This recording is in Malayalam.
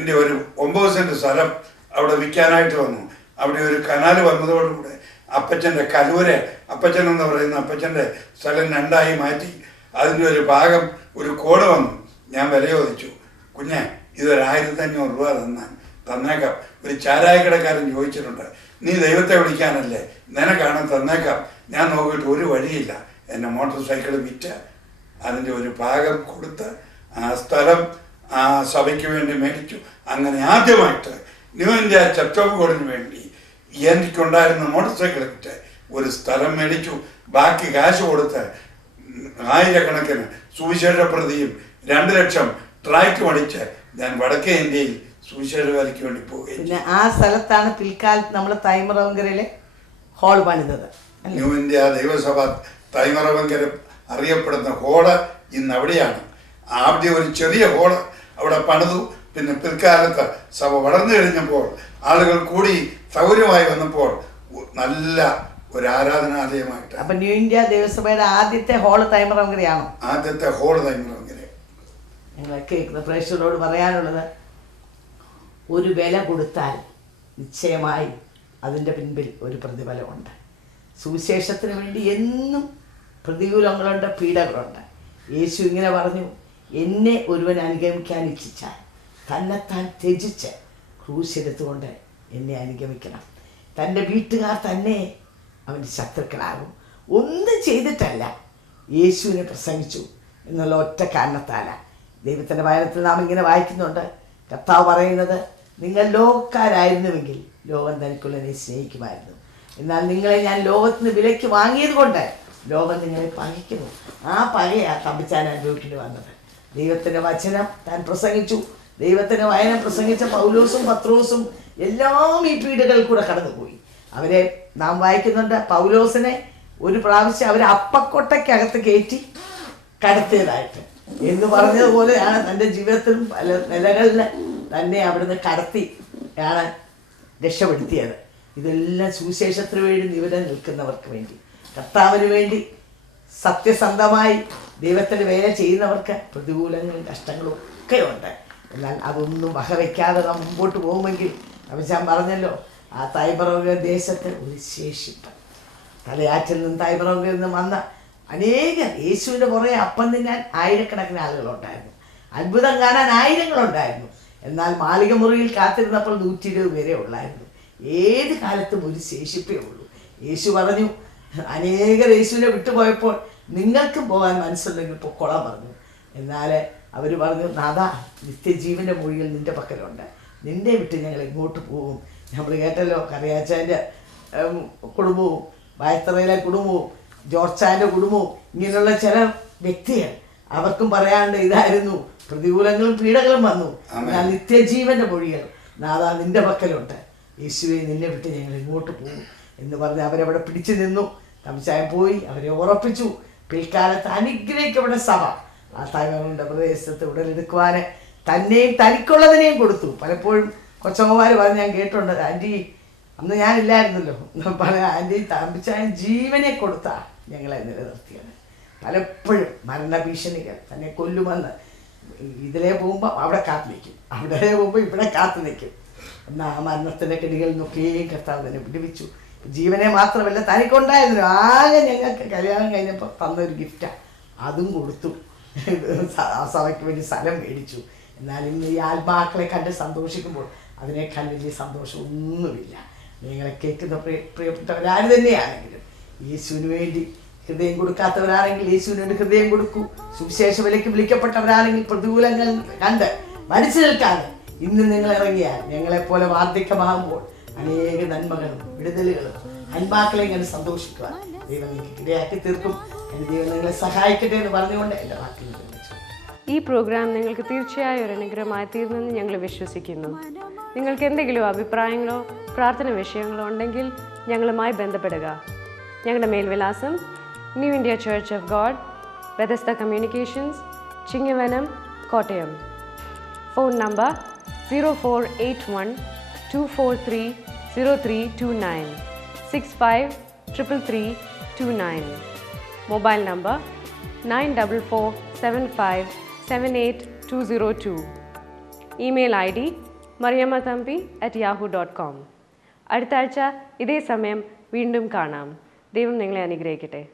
എൻ്റെ ഒരു 9 സെൻറ്റ് സ്ഥലം അവിടെ വിൽക്കാനായിട്ട് വന്നു. അവിടെ ഒരു കനാൽ വന്നതോടുകൂടെ അപ്പച്ചൻ്റെ കലൂര, അപ്പച്ചൻ എന്ന് പറയുന്ന അപ്പച്ചൻ്റെ സ്ഥലം 2ആയി മാറ്റി. അതിൻ്റെ ഒരു ഭാഗം ഒരു കോഡ് വന്നു. ഞാൻ വില ചോദിച്ചു, കുഞ്ഞെ ഇതൊരു 1500 രൂപ തന്നേക്കാം. ഒരു ചാരായക്കടക്കാരൻ ചോദിച്ചിട്ടുണ്ട്, നീ ദൈവത്തെ വിളിക്കാനല്ലേ, നിനക്കാണ് തന്നേക്കാം. ഞാൻ നോക്കിയിട്ട് ഒരു വഴിയില്ല. എൻ്റെ മോട്ടോർ സൈക്കിൾ വിറ്റ് അതിൻ്റെ ഒരു ഭാഗം കൊടുത്ത് ആ സ്ഥലം ആ സഭയ്ക്ക് വേണ്ടി മേടിച്ചു. അങ്ങനെ ആദ്യമായിട്ട് ന്യൂ ഇന്ത്യ ചർച്ച് ഓഫ് ഗോഡിന് വേണ്ടി എനിക്കുണ്ടായിരുന്ന മോട്ടോർ സൈക്കിൾ വിറ്റ് ഒരു സ്ഥലം മേടിച്ചു. ബാക്കി കാശ് കൊടുത്ത് ആയിരക്കണക്കിന് സുവിശേഷ പ്രതിയും 2 ലക്ഷം ട്രാക്ക് മേടിച്ച് ഞാൻ വടക്കേ ഇന്ത്യയിൽ സുവിശേഷ വേലയ്ക്ക് വേണ്ടി പോവുകയും. പിന്നെ ആ സ്ഥലത്താണ് പിൽക്കാലത്ത് നമ്മൾ തൈമറവങ്കരയിലെ ഹോൾ പണിതത്. ന്യൂ ഇന്ത്യ ദൈവസഭ തൈമറവങ്കര അറിയപ്പെടുന്ന ഹോള് ഇന്ന് അവിടെയാണ്. ആദ്യം ഒരു ചെറിയ ഹോള് അവിടെ പണിതു. പിന്നെ പിൽക്കാലത്ത് സഭ വളർന്നു കഴിഞ്ഞപ്പോൾ ആളുകൾ കൂടി സൗകര്യമായി വന്നപ്പോൾ നല്ല ഒരു ആരാധനാലയമായിട്ട്. അപ്പൊ ന്യൂ ഇന്ത്യ ദേവസഭയുടെ ആദ്യത്തെ ഹോള് തൈമറവങ്കരയാണോ? ആദ്യത്തെ ഹോള് തൈമറവങ്കര. ഞങ്ങൾ കേൾക്കുന്ന പ്രേക്ഷകരോട് പറയാനുള്ളത്, ഒരു വില കൊടുത്താൽ നിശ്ചയമായി അതിൻ്റെ പിൻപിൽ ഒരു പ്രതിഫലമുണ്ട്. സുവിശേഷത്തിന് വേണ്ടി എന്നും പ്രതികൂലങ്ങളുണ്ട്, പീഡകളുണ്ട്. യേശു ഇങ്ങനെ പറഞ്ഞു, എന്നെ ഒരുവൻ അനുഗമിക്കാൻ ഇച്ഛിച്ചാൽ തന്നെത്താൻ ത്യജിച്ച് ക്രൂശെടുത്തുകൊണ്ട് എന്നെ അനുഗമിക്കണം. തൻ്റെ വീട്ടുകാർ തന്നെ അവൻ്റെ ശത്രുക്കളാകും. ഒന്നും ചെയ്തിട്ടല്ല, യേശുവിനെ പ്രസംഗിച്ചു എന്നുള്ള ഒറ്റ കാരണത്താലാണ്. ദൈവത്തിൻ്റെ വചനത്തിൽ നാം ഇങ്ങനെ വായിക്കുന്നുണ്ട്, കർത്താവ് പറയുന്നത്, നിങ്ങൾ ലോകക്കാരായിരുന്നുവെങ്കിൽ ലോകം തനിക്കുള്ളതിനെ സ്നേഹിക്കുമായിരുന്നു. എന്നാൽ നിങ്ങളെ ഞാൻ ലോകത്തിന് വിലയ്ക്ക് വാങ്ങിയത് കൊണ്ട് ലോകം നിങ്ങളെ പകയ്ക്കുന്നു. ആ പകയാ തമ്പിച്ചാൻ അനുഭവിക്കേണ്ടി വന്നത്. ദൈവത്തിൻ്റെ വചനം താൻ പ്രസംഗിച്ചു. ദൈവത്തിൻ്റെ വചനം പ്രസംഗിച്ച പൗലോസും പത്രോസും എല്ലാം ഈ പീഡകളിൽ കൂടെ കടന്നുപോയി. അവരെ നാം വായിക്കുന്നുണ്ട്, പൗലോസിനെ ഒരു പ്രാവശ്യം അവരെ അപ്പക്കൊട്ടയ്ക്കകത്ത് കയറ്റി കടത്തിയതായിട്ട് എന്ന് പറഞ്ഞതുപോലെയാണ് തൻ്റെ ജീവിതത്തിലും പല നിലകളിൽ തന്നെ അവിടുന്ന് കടത്തിയാണ് രക്ഷപ്പെടുത്തിയത്. ഇതെല്ലാം സുവിശേഷത്തിന് വേണ്ടി നിവരം നിൽക്കുന്നവർക്ക് വേണ്ടി, കർത്താവിന് വേണ്ടി സത്യസന്ധമായി ദൈവത്തിന് വേല ചെയ്യുന്നവർക്ക് പ്രതികൂലങ്ങളും കഷ്ടങ്ങളും ഒക്കെ ഉണ്ട്. എന്നാൽ അതൊന്നും വകവയ്ക്കാതെ നാം മുമ്പോട്ട് പോകുമെങ്കിൽ, അപ്പം ഞാൻ പറഞ്ഞല്ലോ, ആ തൈമറവങ്കര ദേശത്ത് ഒരു ശേഷിപ്പ്, തലയാറ്റിൽ നിന്ന് തൈമറവങ്കരയിൽ നിന്ന് വന്ന അനേകം യേശുവിൻ്റെ പുറകെ അപ്പം തിന്നാൻ ആയിരക്കണക്കിന് ആളുകളുണ്ടായിരുന്നു, അത്ഭുതം കാണാൻ ആയിരങ്ങളുണ്ടായിരുന്നു. എന്നാൽ മാളിക മുറിയിൽ കാത്തിരുന്നപ്പോൾ 120 പേരെ ഉള്ളായിരുന്നു. ഏത് കാലത്തും ഒരു ശേഷിപ്പേ ഉള്ളൂ. യേശു പറഞ്ഞു, അനേകർ യേശുവിനെ വിട്ടുപോയപ്പോൾ നിങ്ങൾക്കും പോകാൻ മനസ്സുണ്ടെങ്കിൽ പൊക്കോളാൻ പറഞ്ഞു. എന്നാൽ അവർ പറഞ്ഞു, നാഥാ, നിത്യജീവൻ്റെ മൊഴികൾ നിൻ്റെ പക്കലുണ്ട്, നിന്നെ വിട്ട് ഞങ്ങൾ എങ്ങോട്ട് പോകും? നമ്മൾ കേട്ടല്ലോ, കറിയാച്ചാൻ്റെ കുടുംബവും വായത്തറയിലെ കുടുംബവും ജോർജാൻ്റെ കുടുംബവും ഇങ്ങനെയുള്ള ചില വ്യക്തികൾ, അവർക്കും പറയാണ്ട് ഇതായിരുന്നു, പ്രതികൂലങ്ങളും പീഡകളും വന്നു. എന്നാൽ നിത്യജീവൻ്റെ മൊഴികൾ നാഥാ നിൻ്റെ പക്കലുണ്ട്, യേശുവെ നിന്നെ വിട്ട് ഞങ്ങൾ എങ്ങോട്ട് പോകും എന്ന് പറഞ്ഞ് അവരവിടെ പിടിച്ചു നിന്നു. തമിഴ്ചായം പോയി അവരെ ഉറപ്പിച്ചു. പിൽക്കാലത്ത് അനുഗ്രഹിക്കപ്പെട്ട സഭ ആ തൈമറവങ്കര പ്രദേശത്ത് ഉടലെടുക്കുവാൻ തന്നെയും തനിക്കുള്ളതിനെയും കൊടുത്തു. പലപ്പോഴും കൊച്ചമ്മമാർ പറഞ്ഞ് ഞാൻ കേട്ടിട്ടുണ്ട്, ആൻറ്റി അന്ന് ഞാനില്ലായിരുന്നല്ലോ, ആൻറ്റി തമ്പിച്ചായൻ ജീവനെ കൊടുത്താ ഞങ്ങളെ നിലനിർത്തിയത്. പലപ്പോഴും മരണഭീഷണികൾ തന്നെ കൊല്ലുമെന്ന് ഇതിലേ പോകുമ്പോൾ അവിടെ കാത്തു നിൽക്കും, അവിടെ പോകുമ്പോൾ ഇവിടെ കാത്തു നിൽക്കും. എന്നാൽ ആ മരണത്തിൻ്റെ കെടികളിൽ നിന്നൊക്കെയും കർത്താവ് തന്നെ വിടുവിച്ചു. ജീവനെ മാത്രമല്ല, തനിക്കുണ്ടായിരുന്നു. ആകെ ഞങ്ങൾക്ക് കല്യാണം കഴിഞ്ഞപ്പോൾ തന്നൊരു ഗിഫ്റ്റാണ്, അതും കൊടുത്തു. ആ സഭയ്ക്ക് വേണ്ടി സ്ഥലം മേടിച്ചു. എന്നാൽ ഇന്ന് ഈ ആത്മാക്കളെ കണ്ട് സന്തോഷിക്കുമ്പോൾ അതിനേക്കാൾ വലിയ സന്തോഷമൊന്നുമില്ല. നിങ്ങളെ കേൾക്കുന്ന പ്രിയപ്പെട്ടവരാര് തന്നെയാണെങ്കിലും യേശുവിന് വേണ്ടി ഹൃദയം കൊടുക്കാത്തവരാണെങ്കിൽ യേശുവിന് വേണ്ടി ഹൃദയം കൊടുക്കൂ. സുവിശേഷ വിലയ്ക്ക് വിളിക്കപ്പെട്ടവരാണെങ്കിൽ പ്രതികൂലങ്ങൾ കണ്ട് മരിച്ചു നിൽക്കാതെ ഇന്ന് നിങ്ങൾ ഇറങ്ങിയാൽ ഞങ്ങളെപ്പോലെ വാർദ്ധക്യമാകുമ്പോൾ അനേക നന്മകളും വിടുതലുകളും അൻപാക്കളെ ഇങ്ങനെ സന്തോഷിക്കുക ദൈവം നിങ്ങൾക്ക് ഇടയാക്കി തീർക്കും. എൻ്റെ ദൈവം നിങ്ങളെ സഹായിക്കട്ടെ എന്ന് പറഞ്ഞുകൊണ്ട് എൻ്റെ വാക്കിൽ നിർമ്മിച്ചു. ഈ പ്രോഗ്രാം നിങ്ങൾക്ക് തീർച്ചയായും ഒരു അനുഗ്രഹമായി തീർന്നെന്ന് ഞങ്ങൾ വിശ്വസിക്കുന്നു. നിങ്ങൾക്ക് എന്തെങ്കിലും അഭിപ്രായങ്ങളോ പ്രാർത്ഥന വിഷയങ്ങളോ ഉണ്ടെങ്കിൽ ഞങ്ങളുമായി ബന്ധപ്പെടുക. ഞങ്ങളുടെ മേൽവിലാസം new India church of God, Bethesda communications, Chingavanam, Kottayam. Phone number 0481-243-0329 653339. Mobile number 9447578202. Email ID mariammathampi@yahoo.com. അടുത്ത ആഴ്ച ഇതേ സമയം വീണ്ടും കാണാം. ദൈവം നിങ്ങളെ അനുഗ്രഹിക്കട്ടെ.